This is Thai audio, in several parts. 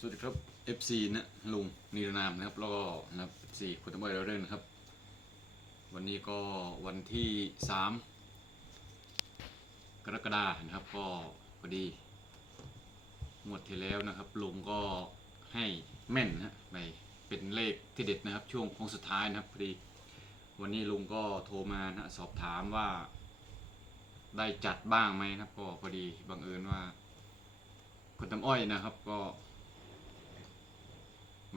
สวัสดีครับ FC นะลุงนิรนามนะครับแล้วก็นะครับ FC คุณตั้มบอยเราเรื่องนะครับ วันนี้ก็วันที่สามกรกฎานะครับ ก็พอดีงวดที่แล้วนะครับลุงก็ให้แม่นนะไปเป็นเลขที่เด็ดนะครับ ช่วงโค้งสุดท้ายนะครับพอดี วันนี้ลุงก็โทรมานะสอบถามว่า ได้จัดบ้างไหมนะครับ ก็พอดีบังเอิญว่าคุณต้ำอ้อยนะครับ ก็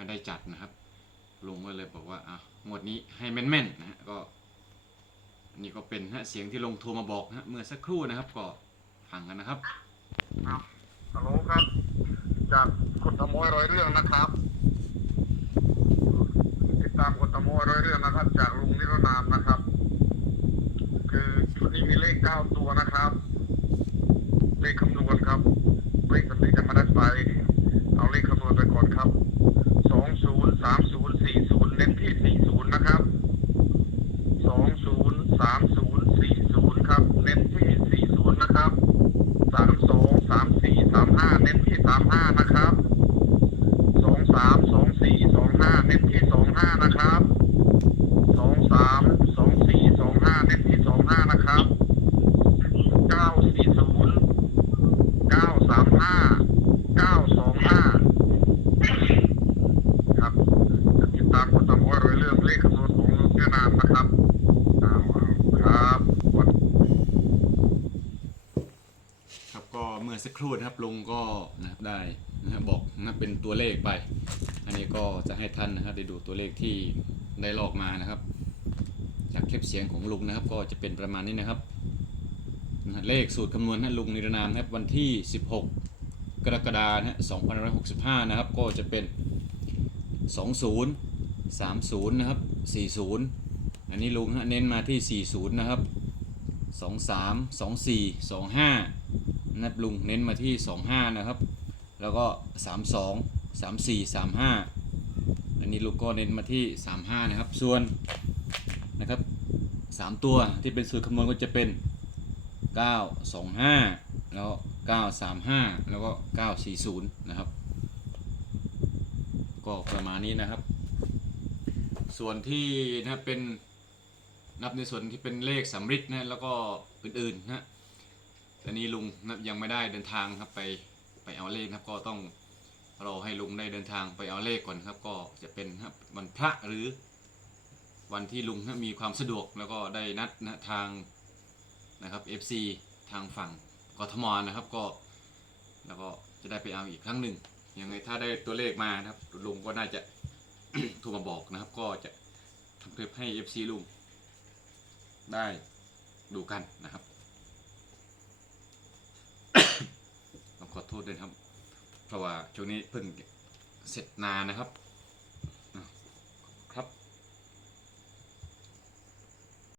ไม่ได้จัดนะครับลุงก็เลยบอกว่าอะงวดนี้ให้แม่นๆนะฮะก็นี่ก็เป็นฮะเสียงที่ลงโทรมาบอกนะฮะเมื่อสักครู่นะครับ ก็ฟังกันนะครับครับฮัลโหลครับ จากคนขโมยร้อยเรื่องนะครับ ติดตามคนขโมยร้อยเรื่องนะครับ จากลุงนิรนามนะครับ คือชุดนี้มีเลขเก้าตัวนะครับ เลขคำนวณครับเลขสำลีจะมาได้ไปเอาเลขคำนวณไปก่อนครับ องศูนย์สามศูนย์สี่ศูนย์เน้นที่สี่ศูนย์นะครับสองศูนย์สามศูนย์สี่ศูนย์ครับ เน้นที่สี่ศูนย์นะครับสามสองสามสี่สามห้าเน้นที่สามห้านะครับสองสามสองสี่สองห้าเน้นที่สองห้านะครับสองสามสองสี่สองห้าเน้นที่สองห้านะครับเก้าสี่ศูนย์เก้าสามห้าเก้าสองห้าครับติดตามคนตามว่าเรื่องเลขคำนวณของเวียดนามนะครับอ้าวครับวัน ครับก็เมื่อสักครู่นะครับลุงก็นะครับได้นะครับบอกนะเป็นตัวเลขไป อันนี้ก็จะให้ท่านนะครับได้ดูตัวเลขที่ได้ลอกมานะครับ จากคลิปเสียงของลุงนะครับ ก็จะเป็นประมาณนี้นะครับนะเลขสูตรคำนวณนะลุงนิรนามนะครับวันที่ 16 กรกฎาคมนะฮะ2565 นะครับ ก็จะเป็น 20 30 นะครับ 40 อันนี้ลุงฮะเน้นมาที่ 40 นะครับ 23 24 25 นับลุงเน้นมาที่ 25 นะครับ แล้วก็ 32 34 35 อันนี้ลุงก็เน้นมาที่ 35 นะครับ ส่วนนะครับ 3 ตัวที่เป็นสูตรคำนวณก็จะเป็น 925 แล้ว 935 แล้วก็ 940 นะครับ ก็ประมาณนี้นะครับ ส่วนที่นะเป็นนับในส่วนที่เป็นเลขสำริดนะแล้วก็อื่นๆนะ แต่นี้ลุงยังไม่ได้เดินทางครับไปไปเอาเลขครับ ก็ต้องรอให้ลุงได้เดินทางไปเอาเลขก่อนครับ ก็จะเป็นครับวันพระหรือวันที่ลุงมีความสะดวกแล้วก็ได้นัดนะทางนะครับ FC ทางฝั่งกทมนะครับก็แล้วก็จะได้ไปเอาอีกครั้งหนึ่งยังไงถ้าได้ตัวเลขมานะครับลุงก็น่าจะโทรมาบอกนะครับ ก็จะทำคลิปให้ FC ลุงได้ดูกันนะครับ ต้องขอโทษด้วยครับ เพราะว่าช่วงนี้เพิ่งเสร็จนานนะครับ